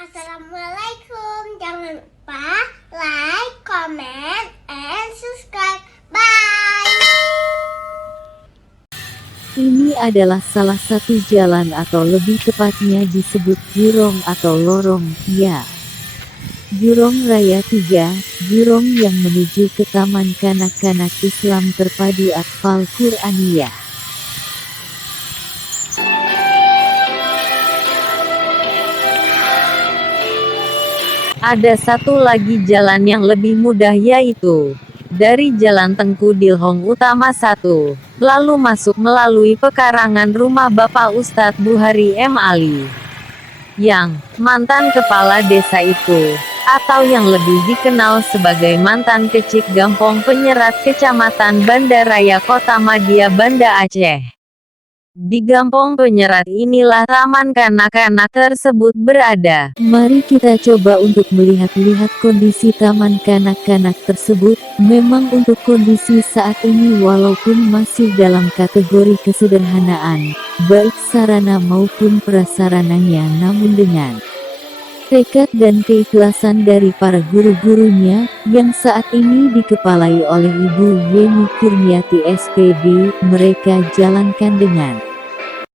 Assalamualaikum. Jangan lupa like, comment, and subscribe. Bye. Ini adalah salah satu jalan atau lebih tepatnya disebut jurong atau lorong, ya. Jurong Raya 3, jurong yang menuju ke Taman Kanak-Kanak Islam Terpadu Atfal Quraniyah. Ada satu lagi jalan yang lebih mudah, yaitu dari Jalan Tengku Dilhong Utama 1, lalu masuk melalui pekarangan rumah Bapak Ustadz Buhari M. Ali, yang mantan kepala desa itu, atau yang lebih dikenal sebagai mantan Kecik Gampong Penyerat Kecamatan Banda Raya Kota Madia Banda Aceh. Di Gampong Penyerat inilah taman kanak-kanak tersebut berada. Mari kita coba untuk melihat-lihat kondisi taman kanak-kanak tersebut. Memang untuk kondisi saat ini walaupun masih dalam kategori kesederhanaan, baik sarana maupun prasarananya, namun dengan tekad dan keikhlasan dari para guru-gurunya, yang saat ini dikepalai oleh Ibu Yeni Kurniati SPD, mereka jalankan dengan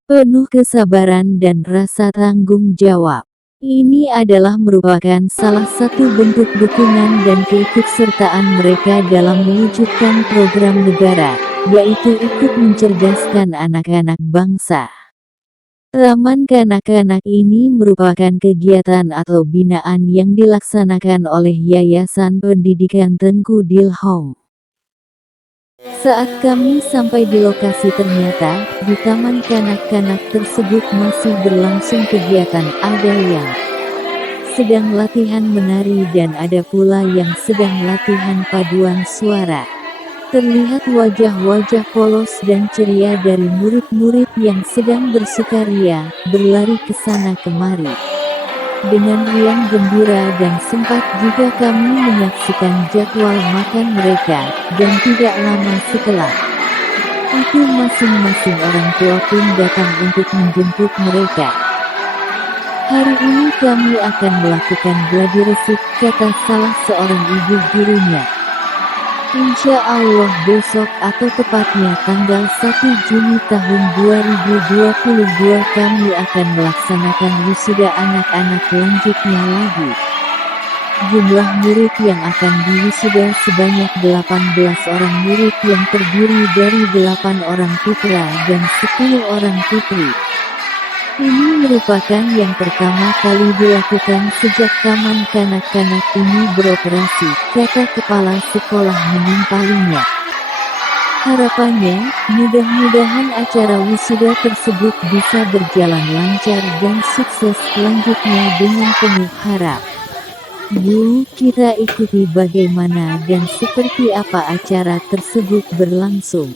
penuh kesabaran dan rasa tanggung jawab. Ini adalah merupakan salah satu bentuk dukungan dan keikutsertaan mereka dalam mewujudkan program negara, yaitu ikut mencerdaskan anak-anak bangsa. Taman kanak-kanak ini merupakan kegiatan atau binaan yang dilaksanakan oleh Yayasan Pendidikan Tengku Dilhong. Saat kami sampai di lokasi ternyata, di taman kanak-kanak tersebut masih berlangsung kegiatan, ada yang sedang latihan menari dan ada pula yang sedang latihan paduan suara. Terlihat wajah-wajah polos dan ceria dari murid-murid yang sedang bersukaria, berlari ke sana kemari dengan riang gembira, dan sempat juga kami menyaksikan jadwal makan mereka, dan tidak lama setelah itu masing-masing orang tua pun datang untuk menjemput mereka. Hari ini kami akan melakukan gladi resik, kata salah seorang ibu gurunya. Insya Allah besok atau tepatnya tanggal 1 Juni tahun 2022 kami akan melaksanakan wisuda anak-anak selanjutnya lagi. Jumlah murid yang akan diwisuda sebanyak 18 orang murid yang terdiri dari 8 orang putra dan 10 orang putri. Ini merupakan yang pertama kali dilakukan sejak taman kanak-kanak ini beroperasi, kata kepala sekolah menimpalinya. Harapannya, mudah-mudahan acara wisuda tersebut bisa berjalan lancar dan sukses selanjutnya dengan penuh harap. Yuk kita ikuti bagaimana dan seperti apa acara tersebut berlangsung.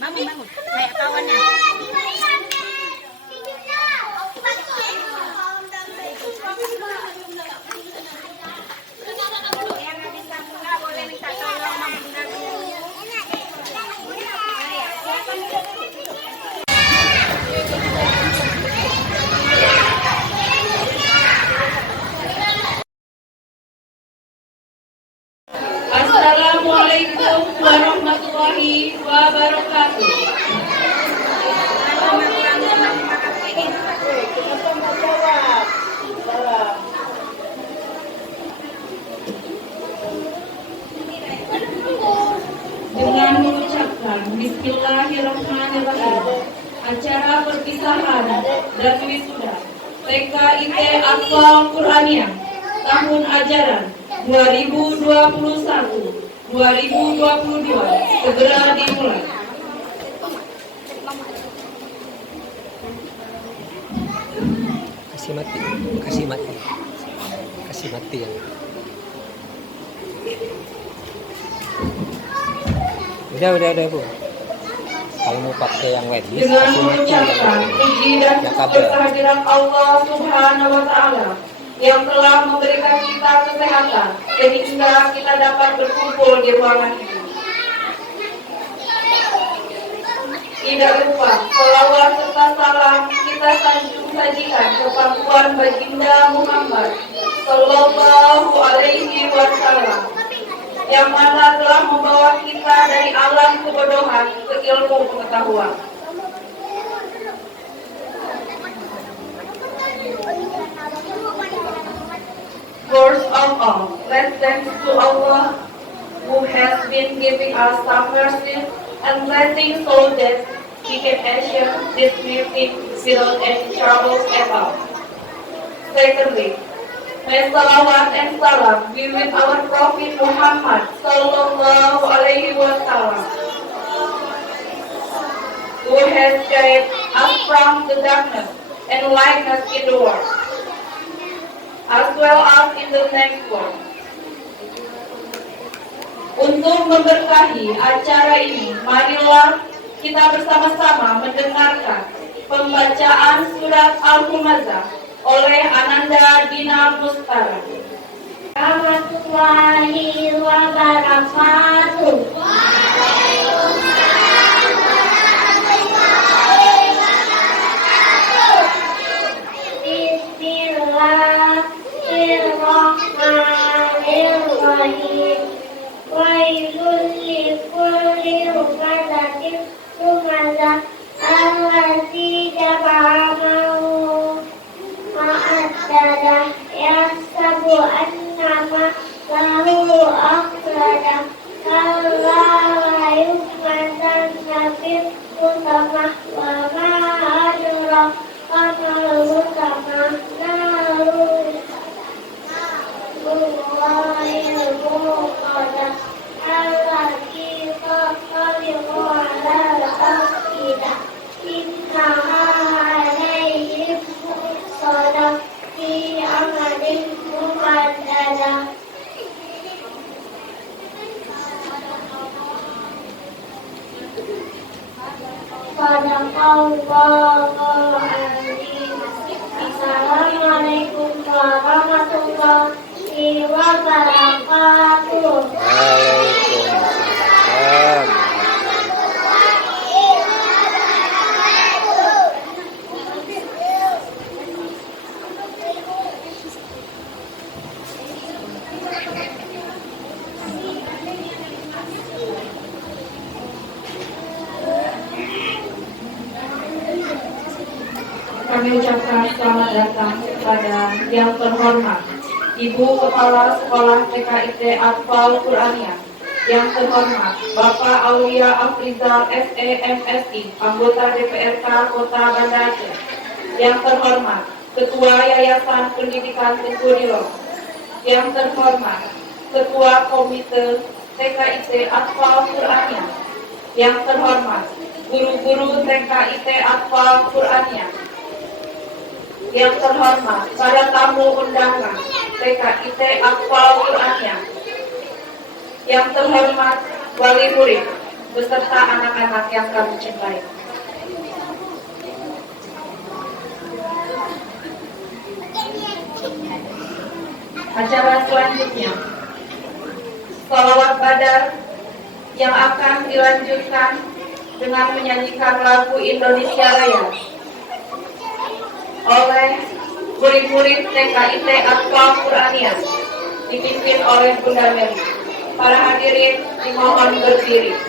Assalamualaikum warahmatullahi wabarakatuh. Dengan mengucapkan Bismillahirrahmanirrahim, acara perpisahan dan wisuda TKIT Atfal Quraniyah tahun ajaran 2021-2022 segera dimulai. Kasih mati ya. Udah Bu. Kalau mau pakai yang wedis, Dengan mengucapkan puji dan kehadiran Allah Subhanahu wa Ta'ala yang telah memberikan kita kesehatan sehingga kita dapat berkumpul di ruangan ini. Tidak lupa selawat serta salam kita sajikan kepada Baginda Muhammad yang mana telah membawa kita dari alam kebodohan ke ilmu pengetahuan. First of all, let's thanks to Allah who has been giving us some mercy and blessings so that we can achieve this meeting without any troubles at all. Secondly, may salawat and salam be with our Prophet Muhammad Sallallahu Alaihi Wasallam, who has carried us from the darkness and lightness in the world, as well as in the next world. Untuk memberkahi acara ini, marilah kita bersama-sama mendengarkan pembacaan surat Al-Humazah oleh Ananda Dina Mustara. Warahmatullahi wabarakatuh. Bismillahirrahmanirrahim. Wailul likulli humazatin lumazah allati jama'a ma'ahu ma'addadah yahsabu annama lahu akhradah kalla wa yuhmazanna fil hutamah wa ma'adurah kamal hutamah naru Allahil muqadah allati taqalimu ala al-afidah innaha alaihim muqsadah fi amalin muqaddadah. Sadaqallahul azim. Assalamualaikum warahmatullahi wabarakatuh. Waalaikumsalam. Kami ucapkan selamat datang kepada yang terhormat Ibu Kepala Sekolah TKIT Atfal Qur'aniyah, yang terhormat Bapak Aulia Afrizal SEMSI, anggota DPRK Kota Banda Aceh, yang terhormat Ketua Yayasan Pendidikan Tengku Rilong, yang terhormat Ketua Komite TKIT Atfal Qur'aniyah, yang terhormat guru-guru TKIT Atfal Qur'aniyah, yang terhormat para tamu undangan TKIT Atfal Qur'aniyah, yang terhormat wali murid beserta anak-anak yang kami cintai. Acara selanjutnya, Sholawat Badar, yang akan dilanjutkan dengan menyanyikan lagu Indonesia Raya oleh murid-murid TKIT Atfal Qur'aniyah dipimpin oleh Bunda Meli. Para hadirin dimohon berdiri.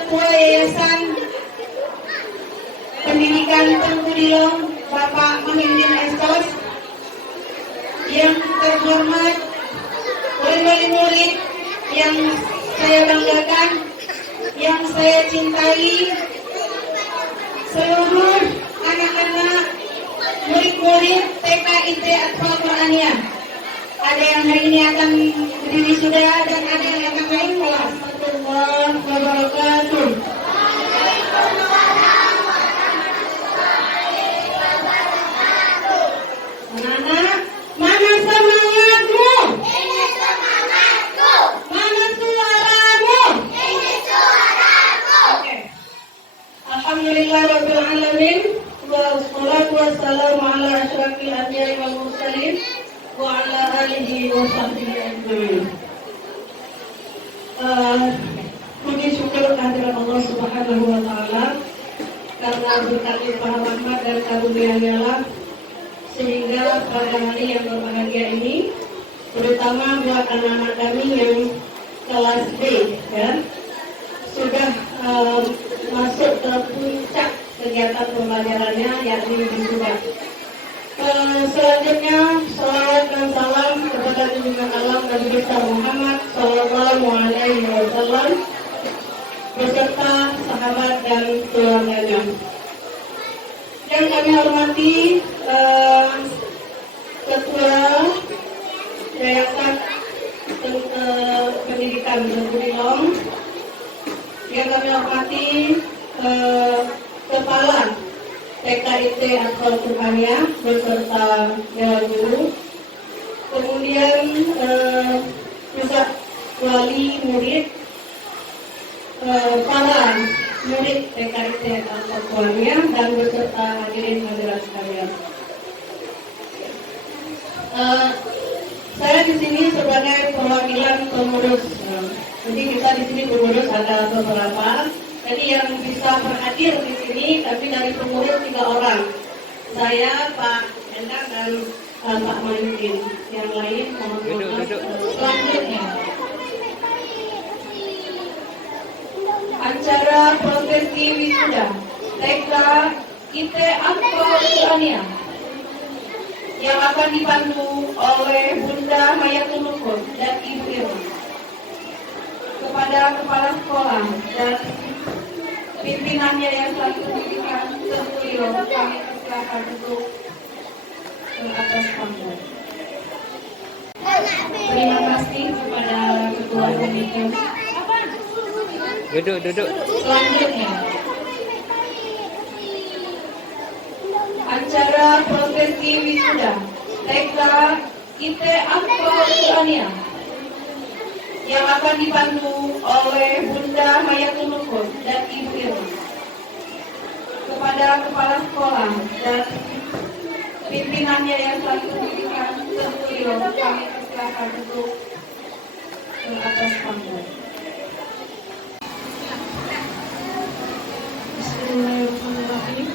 Ketua Yayasan Pendidikan Tengku Dilong, Bapak Muhyiddin Estos, yang terhormat wali murid yang saya banggakan, yang saya cintai, seluruh anak-anak murid-murid TK IT Atfal Quraniyah. Ada yang hari ini akan berdiri sudah dan ada yang akan naik kelas. Warahmatullahi wabarakatuh. Anak-anak, mana semangatmu? Ini semangatku. Mana suaramu? Ini suaramu. Oke. Alhamdulillah rabbil alamin. Wassalatu wassalamu ala asyrafil anbiya'i wal mursalin wa ala alihi wa sahbihi ajma'in. Puji syukur kehadirat Allah Subhanahu wa taala karena berkat limpahan rahmat dan karunia-Nya lah sehingga pada hari yang berbahagia ini, terutama buat anak-anak kami yang kelas B, ya, sudah masuk ke puncak kegiatan pembelajarannya, yakni wisuda. Selanjutnya, salawat dan salam kepada junjungan alam Nabi besar Muhammad Sallallahu Alaihi Wasallam beserta sahabat dan keluarganya. Yang kami hormati Ketua Yayasan Pendidikan Tengku Dilong, yang kami hormati Kepala TKIT Atfal Quraniyah beserta Dewan Guru, kemudian juga wali murid, para murid TKIT Atfal Quraniyah dan beserta hadirin hadirat sekalian. Saya di sini sebagai perwakilan pengurus. Jadi kita di sini pengurus ada beberapa. Jadi yang bisa berhadir di sini tapi dari pengurus 3 orang. Saya, Pak Endang dan Pak Muhyiddin. Yang lain mohon maaf. Selanjutnya, acara prosesi wisuda TK IT Atfal Quraniyah yang akan dibantu oleh Bunda Hayatul Nukur dan Ibu Irma. Kepada kepala sekolah dan pimpinannya yang telah pendidikan Tengku Dilong, kami persilakan untuk ke atas panggung. Terima kasih kepada Ketua Komite. Duduk. Selanjutnya, acara prosesi wisuda TK IT Atfal Quraniyah yang akan dibantu oleh Bunda Hayatul Nukur dan Ibu Irma. Kepada kepala sekolah dan pimpinannya yang telah pendidikan Tengku Dilong, kami persilakan untuk ke atas panggung. Bismillahirrahmanirrahim.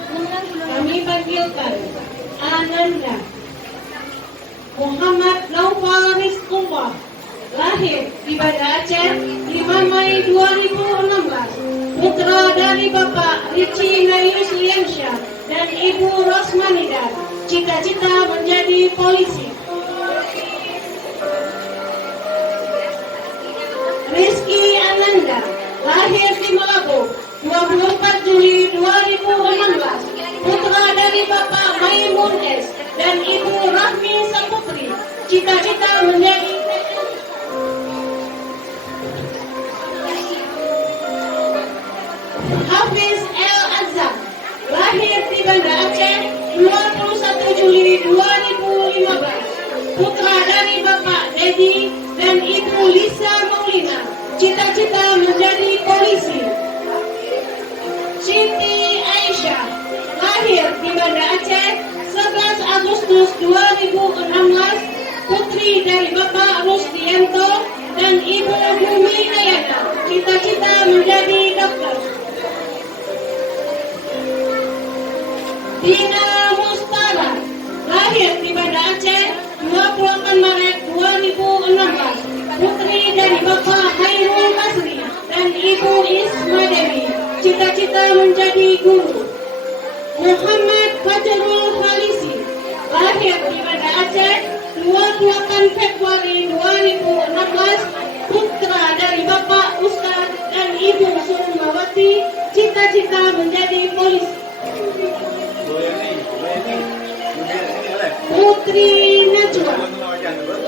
Kami panggilkan Ananda Muhammad Naufal Rizqullah, lahir di Banda Aceh 5 Mei 2016, putra dari Bapak Rici Nayus Liansyah dan Ibu Rosmanida, cita-cita menjadi polisi. Rizky Ananda, lahir di Melabu 24 Juli 2016, putra dari Bapak Maimun S dan Ibu Rahmi Saputri, cita-cita menjadi Hafiz El Azhar, lahir di Banda Aceh 21 Juli 2015, putra dari Bapak Dedi dan Ibu Lisa Maulina, cita-cita menjadi polisi. Siti Aisyah, lahir di Banda Aceh 11 Agustus 2016, putri dari Bapak Rusdianto dan Ibu Bumi Dayana, cita-cita menjadi dokter. Dina Mustara, lahir di Banda Aceh 28 Maret 2016, putri dari Bapak Hairul Basri dan Ibu Ibu Isma Dewi, cita-cita menjadi guru. Muhammad Fajarul Halisi, lahir di Banda Aceh 28 Februari 2016, putra dari Bapak Ustadz dan Ibu Surmawati, cita-cita menjadi polisi. Putri Najwa,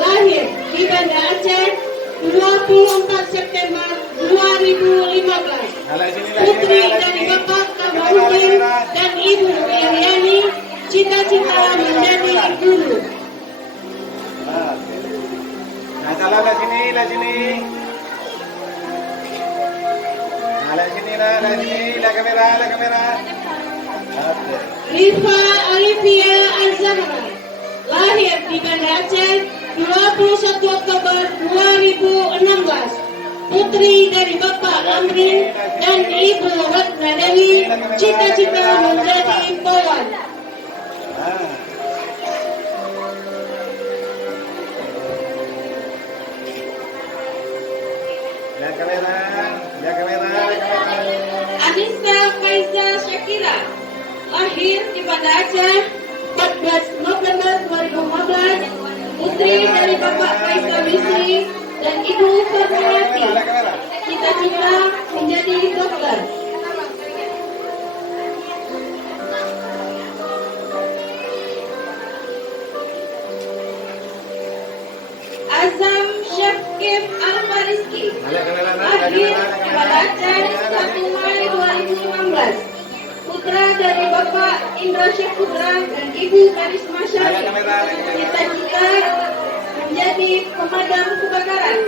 lahir di Banda Aceh 24 September 2015, putri dari Bapak Kamarudin dan Ibu Iriani, cita-cita menjadi guru. Nah, salah lah sini, lah sini. Nah, lah sini, lah sini, lah kamera. Oke. Rifa Alifia Al-Zahra, lahir di Banda Aceh 21 Oktober 2016, putri dari Bapak Amrin dan Ibu Ratna Dewi, cita-cita menjadi polwan. Ah. Lihat kamera. Anissa Faiza Syakira, lahir di Banda Aceh 14 November 2015, putri dari Bapak Faisal Bisri dan Ibu Farmawati, cita-cita menjadi dokter. Azam Syakir Al-Fariski, lahir di Banda Aceh 1 Mei 2015, putra dari Bapak Indra Syahputra dan Ibu Karisma Syakir, cita-cita menjadi pemadam kebakaran.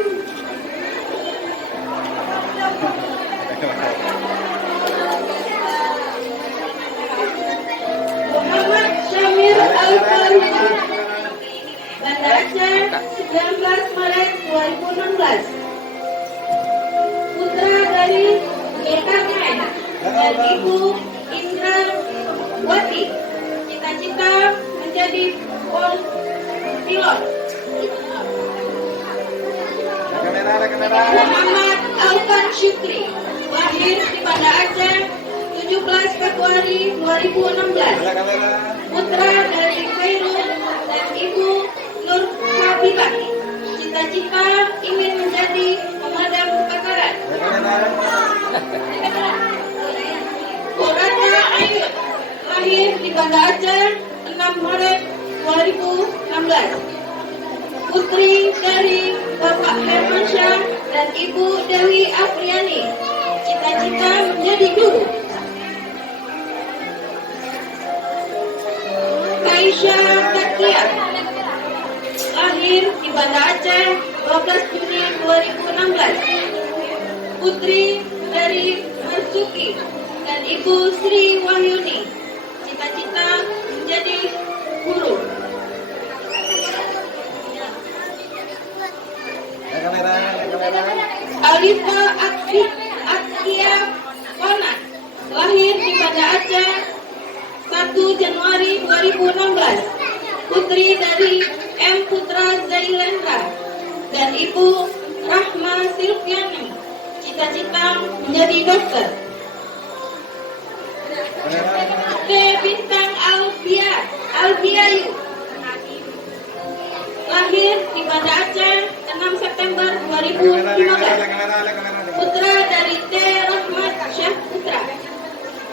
Muhammad Syamir Al-Faruqi, Banda Aceh 19 Maret 2016, putra dari Zulkarnain dan Ibu Indra Wati, cita-cita menjadi pilot. Muhammad Alfan Syukri, lahir di Banda Aceh 17 Februari 2016, putra dari Khairul dan Ibu Nur Habibati, cita-cita ingin menjadi pemadam kebakaran. Korata Ayud, lahir di Banda Aceh 6 Maret 2016, putri dari Bapak Hermansyah dan Ibu Dewi Afriani, cita-cita menjadi guru. Kaisha Takia, lahir di Banda Aceh 12 Juni 2016, putri dari Marzuki dan Ibu Sri Wahyuni, cita-cita menjadi guru. Alifa Akia Wana, lahir di Banda Aceh 1 Januari 2016, putri dari M. Putra Zailendra dan Ibu Rahma Silviani, cita-cita menjadi dokter. K. Bintang Albiayu, lahir di Banda Aceh 6 September 2015, putra dari T. Rahmat Syah Putra,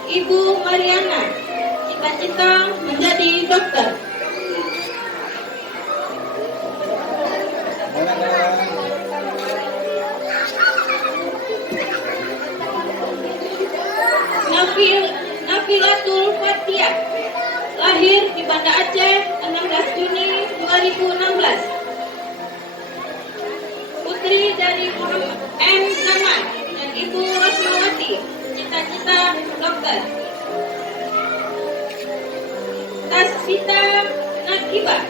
Ibu Mariana, cita-cita menjadi dokter. Nafilatul Fatihah, lahir di Banda Aceh 16 Juni 2016, putri dari Muhammad M. Zaman dan Ibu Rasmawati, cita-cita dokter. Tasbita Nakibah,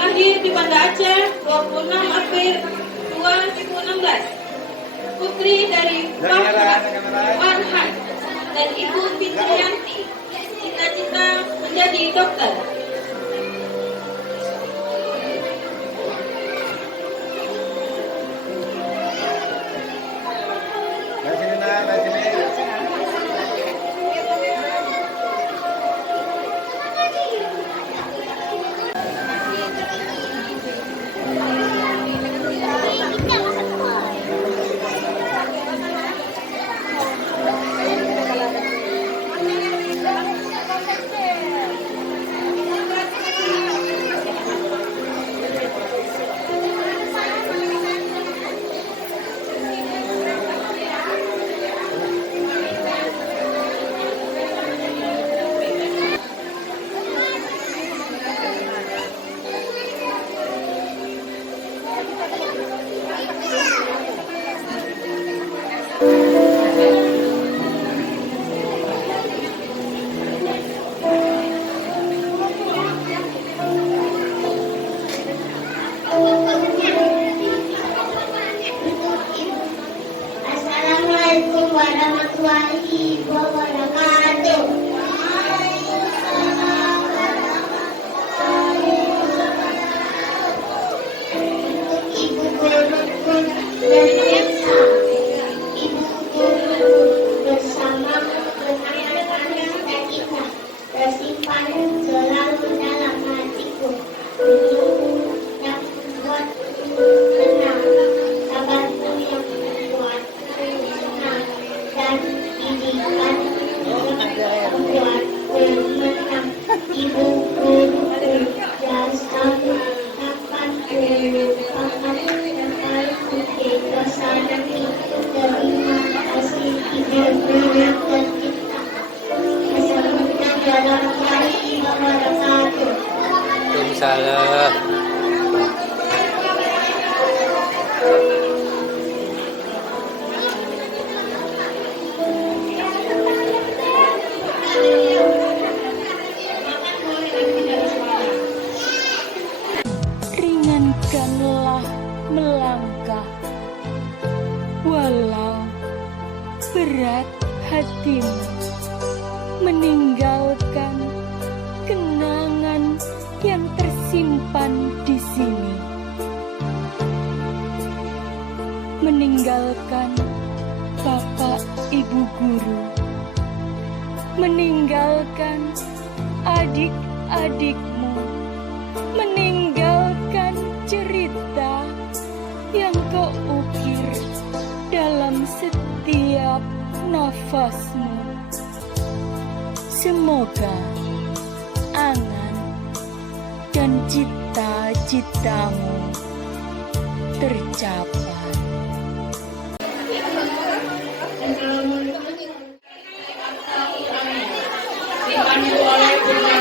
lahir di Banda Aceh 26 April 2016, putri dari Farhan dan Ibu Fitriyanti, cita-cita menjadi dokter. warahmatullahi wabarakatuh. Ibu guruku berkata, ibu guru bersama anak-anak kita tersimpan selalu dalam hatiku. Guruku yang membuatku tenang, sahabatku yang membuatku senang, dan didikan yang membuatku menang. Ibu guruku yang selalu dapat melupakan yang paling kita sayangi. Terima kasih ibu guru tercinta. Assalamualaikum warahmatullahi wabarakatuh. Waalaikumsalam. Ringankanlah melangkah, walau berat hatimu, meninggalkan kenangan yang tersimpan di sini, meninggalkan bapak ibu guru, meninggalkan adik-adikmu, meninggalkan cerita yang kau ukir dalam setiap nafasmu. Semoga angan dan cita-citamu tercapai. Dipandu oleh Guru.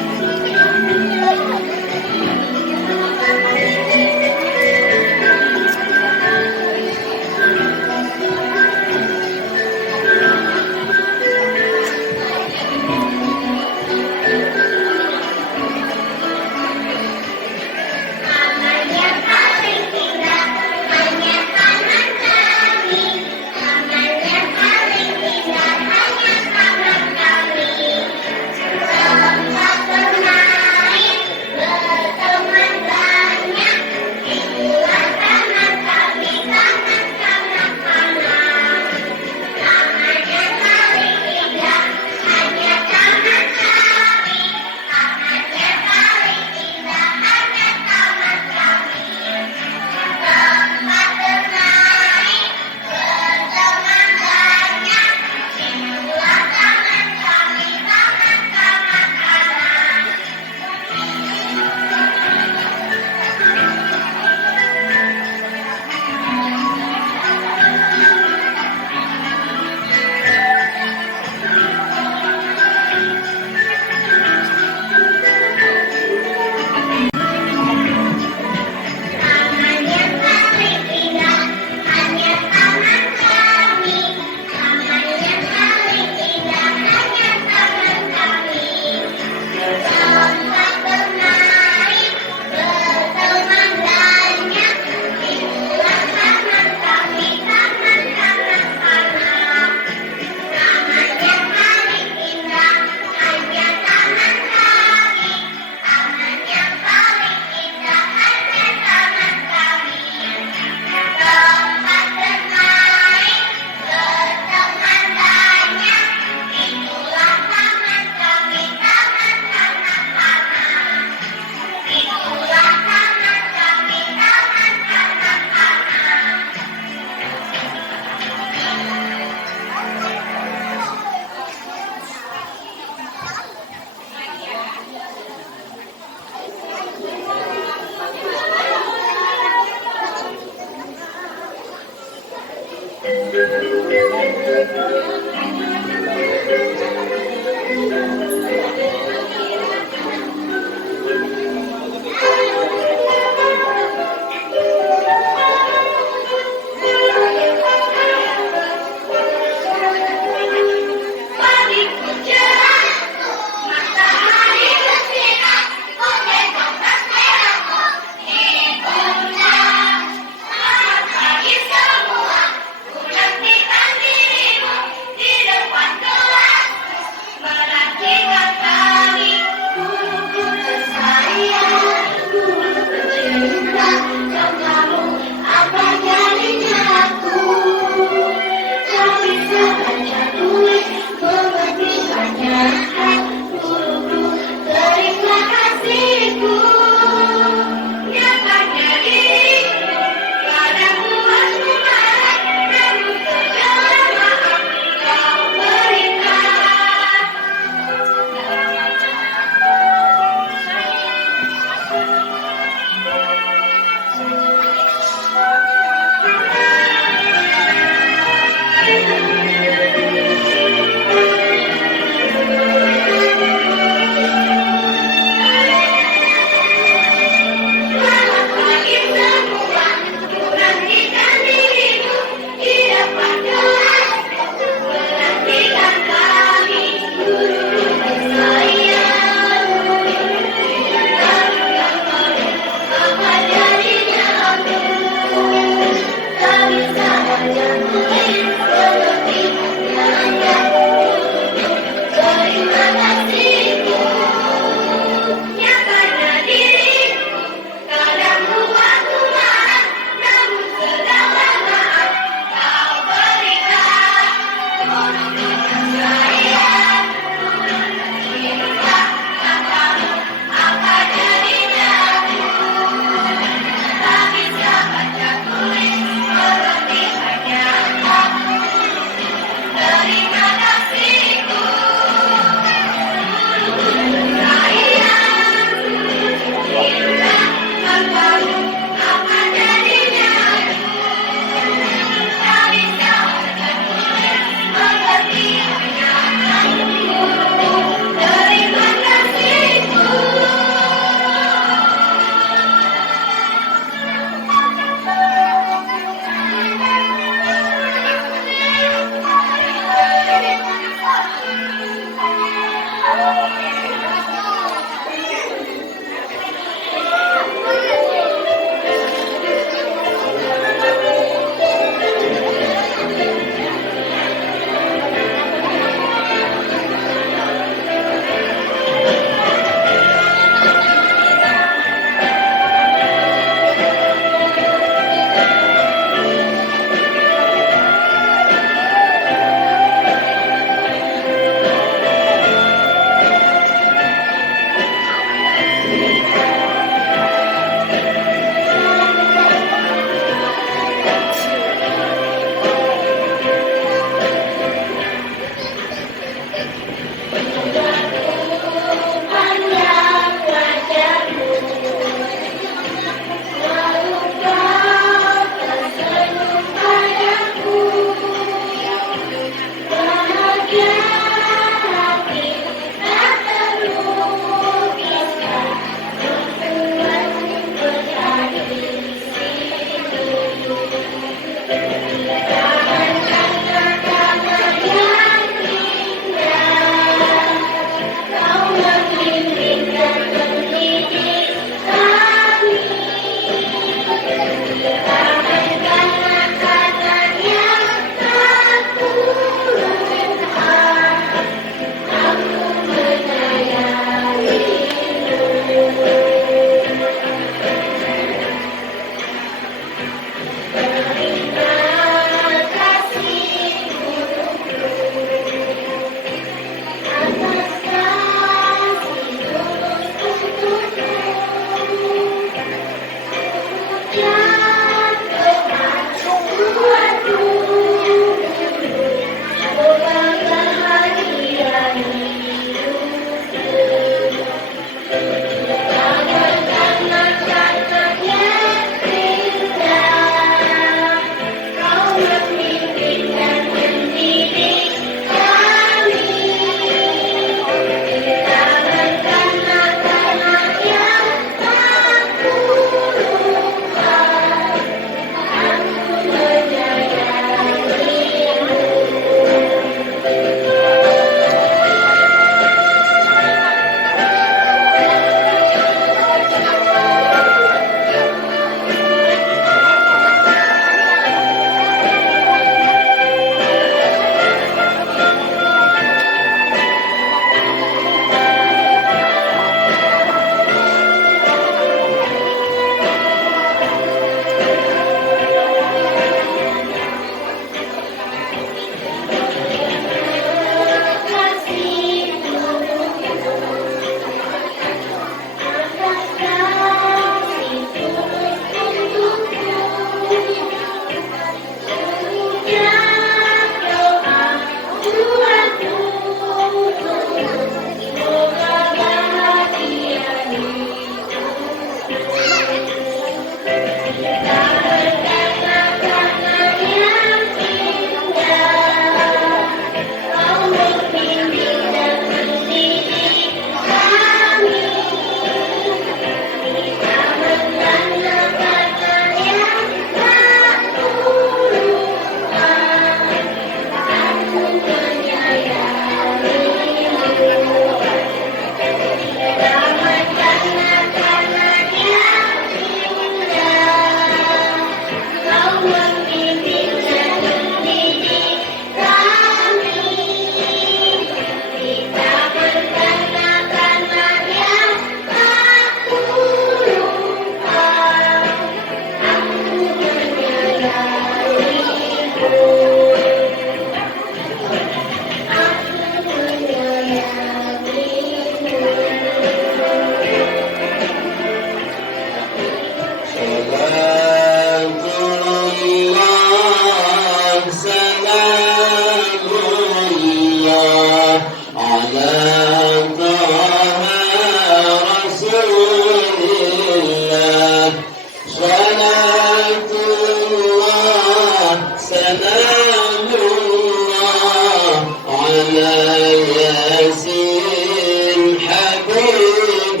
ياسين حبيب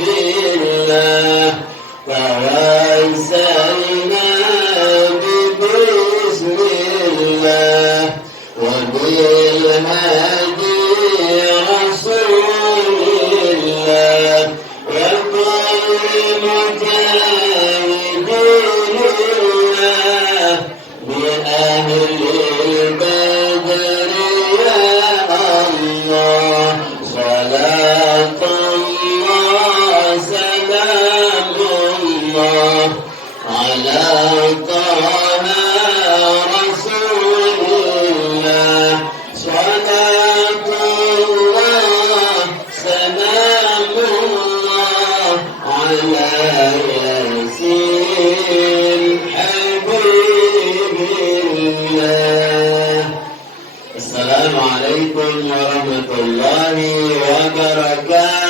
الله توسلنا بسم الله وبالهدي رسول الله وكل مجاهد الله بأهل بدر يا الله صلاة الله سلام الله على طه رسول الله صلاة الله سلام الله على ياسين حبيب الله. السلام عليكم ورحمة الله وبركاته.